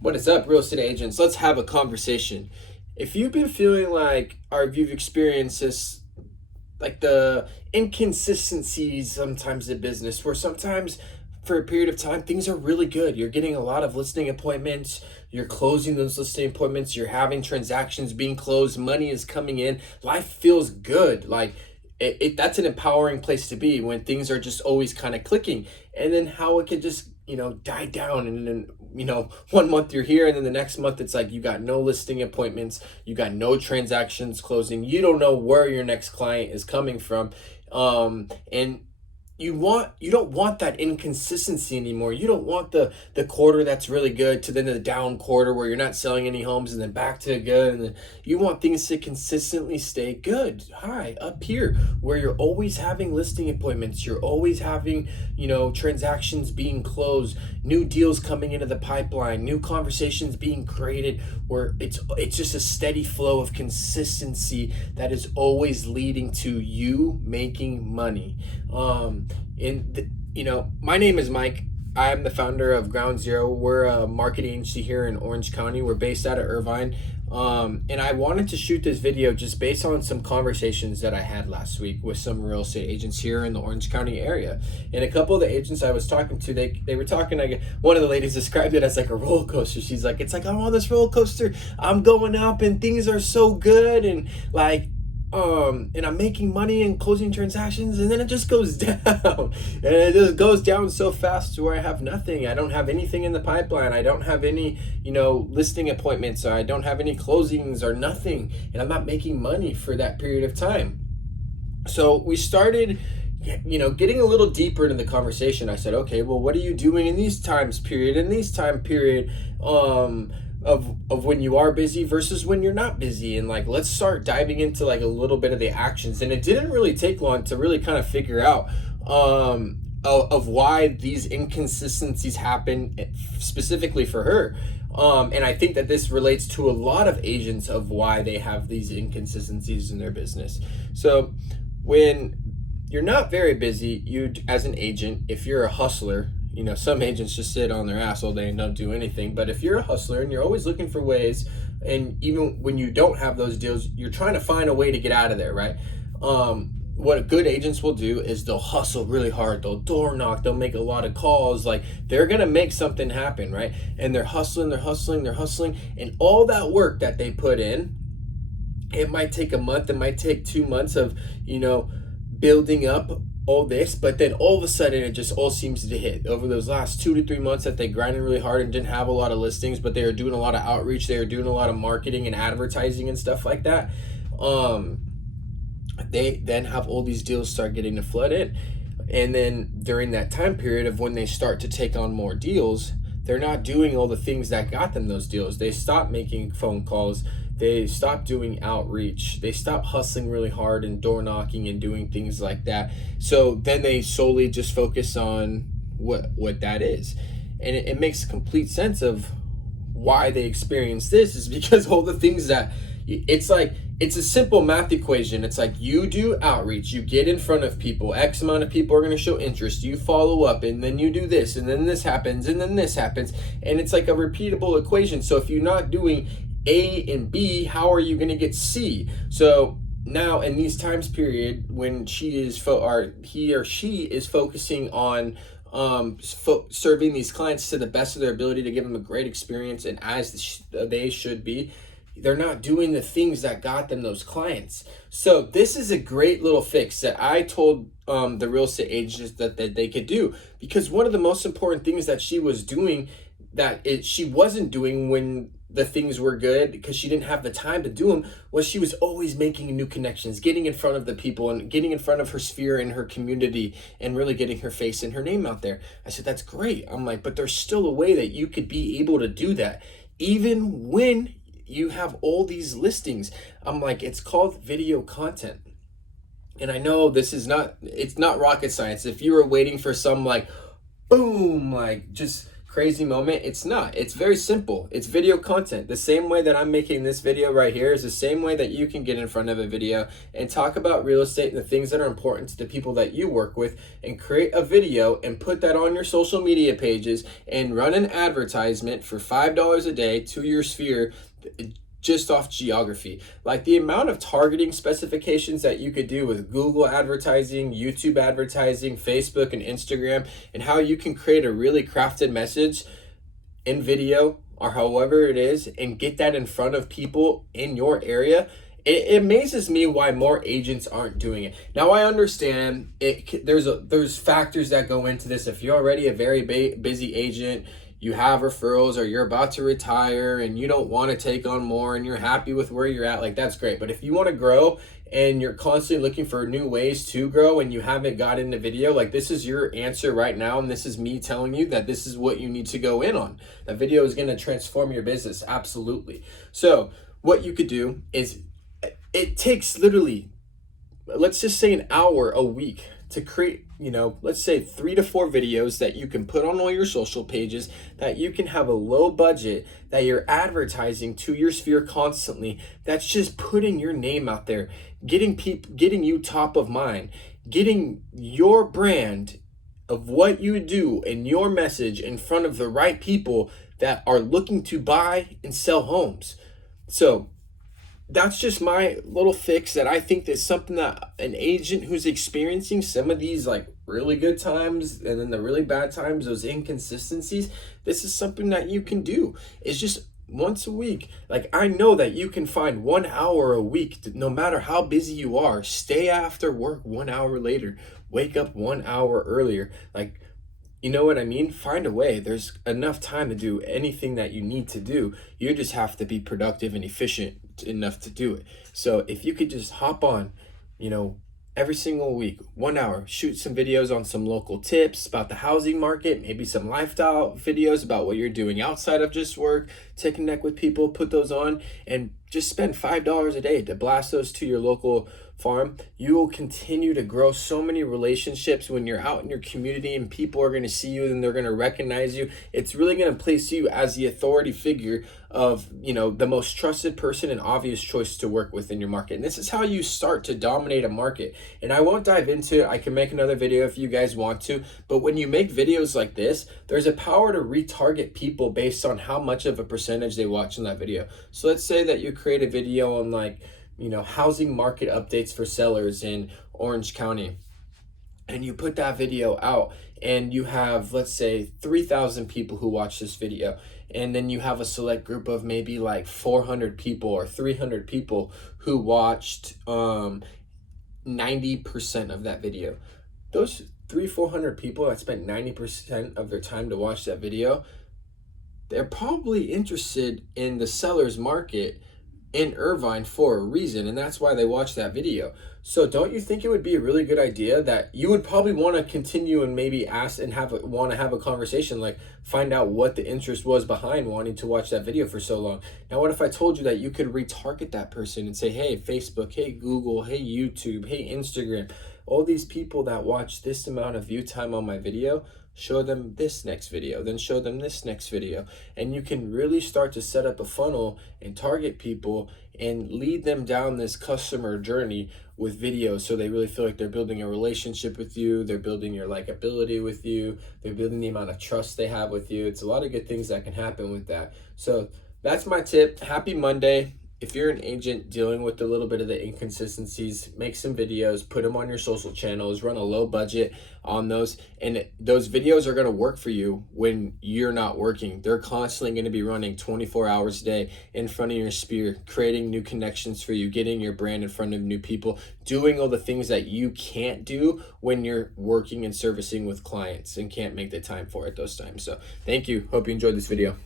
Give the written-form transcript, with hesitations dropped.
What is up, real estate agents? Let's have a conversation. If you've been feeling like, or if you've experienced this, like the inconsistencies sometimes in business, where sometimes for a period of time things are really good. You're getting a lot of listing appointments, you're closing those listing appointments, you're having transactions being closed, money is coming in, life feels good. Like that's an empowering place to be when things are just always kind of clicking. And then how it could just die down, and then 1 month you're here and then the next month it's like you got no listing appointments, you got no transactions closing, you don't know where your next client is coming from. And you don't want that inconsistency anymore. You don't want the quarter that's really good to then the down quarter where you're not selling any homes and then back to good, and then you want things to consistently stay good high up here where you're always having listing appointments, you're always having transactions being closed, new deals coming into the pipeline, new conversations being created, where it's just a steady flow of consistency that is always leading to you making money. My name is Mike. I'm the founder of Ground Zero. We're a marketing agency here in Orange County. We're based out of Irvine. And I wanted to shoot this video just based on some conversations that I had last week with some real estate agents here in the Orange County area. And a couple of the agents I was talking to, they were talking, like, one of the ladies described it as like a roller coaster. She's like, it's like I'm on this roller coaster. I'm going up and things are so good, and and I'm making money and closing transactions, and then it just goes down. And it just goes down so fast to where I have nothing. I don't have anything in the pipeline. I don't have any, listing appointments, or I don't have any closings or nothing. And I'm not making money for that period of time. So we started, getting a little deeper into the conversation. I said, okay, well, what are you doing in these time period, of when you are busy versus when you're not busy, and let's start diving into a little bit of the actions. And it didn't really take long to really kind of figure out of why these inconsistencies happen specifically for her. And I think that this relates to a lot of agents of why they have these inconsistencies in their business. So when you're not very busy, you as an agent, if you're a hustler, some agents just sit on their ass all day and don't do anything. But if you're a hustler and you're always looking for ways, and even when you don't have those deals, you're trying to find a way to get out of there, right? What good agents will do is they'll hustle really hard. They'll door knock. They'll make a lot of calls. They're going to make something happen, right? And they're hustling. And all that work that they put in, it might take a month. It might take 2 months of, building up all this, but then all of a sudden it just all seems to hit over those last 2 to 3 months that they grinded really hard and didn't have a lot of listings, but they were doing a lot of outreach, they were doing a lot of marketing and advertising and stuff like that. They then have all these deals start getting to flood in, and then during that time period of when they start to take on more deals, they're not doing all the things that got them those deals. They stop making phone calls. They stop doing outreach. They stop hustling really hard and door knocking and doing things like that. So then they solely just focus on what that is. And it makes complete sense of why they experience this, is because all the things that it's a simple math equation. It's like you do outreach, you get in front of people, X amount of people are going to show interest, you follow up, and then you do this, and then this happens, and then this happens. And it's like a repeatable equation. So if you're not doing A and B, how are you going to get C? So now in these times period when he or she is focusing on serving these clients to the best of their ability to give them a great experience, and as they should be, they're not doing the things that got them those clients. So this is a great little fix that I told the real estate agents that they could do, because one of the most important things that she was doing she wasn't doing when the things were good, because she didn't have the time to do them, was she was always making new connections, getting in front of the people and getting in front of her sphere and her community and really getting her face and her name out there. I said, that's great. I'm like, but there's still a way that you could be able to do that even when you have all these listings. I'm like, it's called video content. And I know it's not rocket science. If you were waiting for some boom, just crazy moment. It's not. It's very simple. It's video content. The same way that I'm making this video right here is the same way that you can get in front of a video and talk about real estate and the things that are important to the people that you work with, and create a video and put that on your social media pages and run an advertisement for $5 a day to your sphere just off geography. Like the amount of targeting specifications that you could do with Google advertising, YouTube advertising, Facebook and Instagram, and how you can create a really crafted message in video or however it is and get that in front of people in your area. It amazes me why more agents aren't doing it. Now I understand there's factors that go into this. If you're already a very busy agent, you have referrals, or you're about to retire and you don't want to take on more and you're happy with where you're at, like that's great. But if you want to grow and you're constantly looking for new ways to grow and you haven't got into video, like this is your answer right now. And this is me telling you that this is what you need to go in on. That video is going to transform your business. Absolutely. So what you could do is, it takes literally, let's just say an hour a week to create, let's say 3 to 4 videos that you can put on all your social pages, that you can have a low budget, that you're advertising to your sphere constantly. That's just putting your name out there, getting you top of mind, getting your brand of what you do and your message in front of the right people that are looking to buy and sell homes. So that's just my little fix that I think is something that an agent who's experiencing some of these like really good times and then the really bad times, those inconsistencies, this is something that you can do. It's just once a week. Like I know that you can find 1 hour a week, no matter how busy you are. Stay after work 1 hour later, wake up 1 hour earlier. Like, you know what I mean? Find a way. There's enough time to do anything that you need to do. You just have to be productive and efficient enough to do it. So if you could just hop on, every single week, 1 hour, shoot some videos on some local tips about the housing market, maybe some lifestyle videos about what you're doing outside of just work, to connect with people, put those on, and just spend $5 a day to blast those to your local farm. You will continue to grow so many relationships when you're out in your community and people are going to see you and they're going to recognize you. It's really going to place you as the authority figure of, the most trusted person and obvious choice to work with in your market. And this is how you start to dominate a market. And I won't dive into it. I can make another video if you guys want to. But when you make videos like this, there's a power to retarget people based on how much of a percentage they watch in that video. So let's say that you create a video on housing market updates for sellers in Orange County, and you put that video out and you have, let's say, 3,000 people who watch this video, and then you have a select group of maybe like 400 people or 300 people who watched 90% of that video. Those 400 people that spent 90% of their time to watch that video, they're probably interested in the seller's market in Irvine for a reason, and that's why they watched that video. So don't you think it would be a really good idea that you would probably want to continue and maybe ask and want to have a conversation, like find out what the interest was behind wanting to watch that video for so long? Now, what if I told you that you could retarget that person and say, hey, Facebook, hey, Google, hey, YouTube, hey, Instagram, all these people that watch this amount of view time on my video, show them this next video, then show them this next video. And you can really start to set up a funnel and target people and lead them down this customer journey with videos, so they really feel like they're building a relationship with you, they're building your likability with you, they're building the amount of trust they have with you. It's a lot of good things that can happen with that. So that's my tip. Happy Monday. If you're an agent dealing with a little bit of the inconsistencies, make some videos, put them on your social channels, run a low budget on those. And those videos are going to work for you when you're not working. They're constantly going to be running 24 hours a day in front of your sphere, creating new connections for you, getting your brand in front of new people, doing all the things that you can't do when you're working and servicing with clients and can't make the time for it those times. So thank you. Hope you enjoyed this video.